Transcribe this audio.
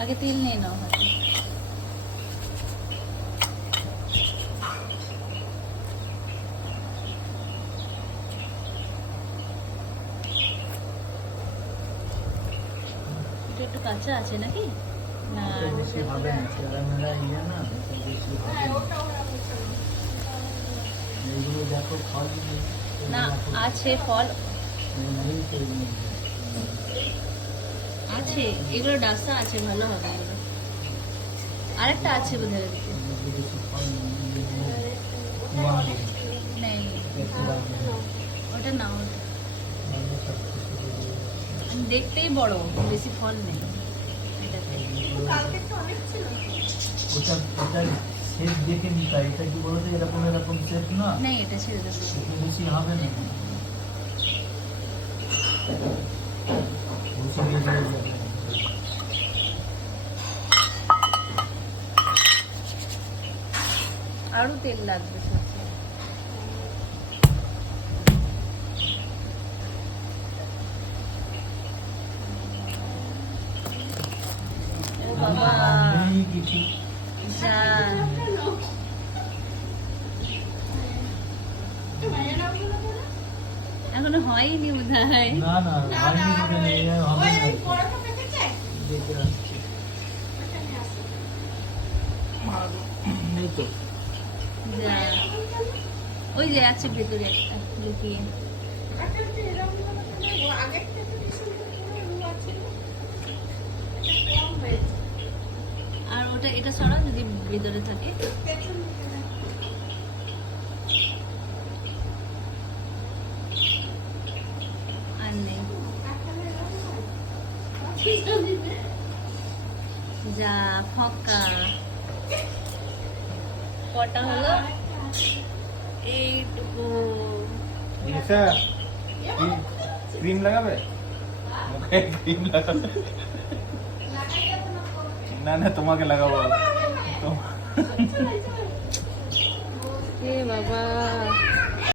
আগে তেল নিয়ে নাও হাতে। এটা একটু কাঁচা আছে নাকি? না বেশি হবে না, চেহারা ইয়ে না, বেশি হবে এইগুলো দেখো ফল না আছে ফল আছে, এগুলো ডাসা আছে, ভালো হবে এগুলো। আরেকটা আছে বোধহয় নেই, ওটা না, দেখতেই বড়, বেশি ফল নেই এটাতে। শেপ দেখে নিতে হয়, এটা কি বলতো এরকম এরকম শেপ না, নেই এটা ছেড়ে দেবো। বেশি হবে না, আরো তেল লাগবে সবচেয়ে। ও বাবা কিছু যা, এখনো হয়নি বোধহয়। না না হয়নি বলে হবে না, দেখে আসছি এই তো যা, ওই যে আছে ভেতরে একটা লুকিয়ে। আর ওটা এটা সরাও যদি ভেতরে থাকে। আর নেই, যা ফক্কা। কটা হলো? এইটুকু। নিশা ক্রিম লাগাবে, মুখে ক্রিম লাগাবে? না না তোমাকে লাগাবো এ বাবা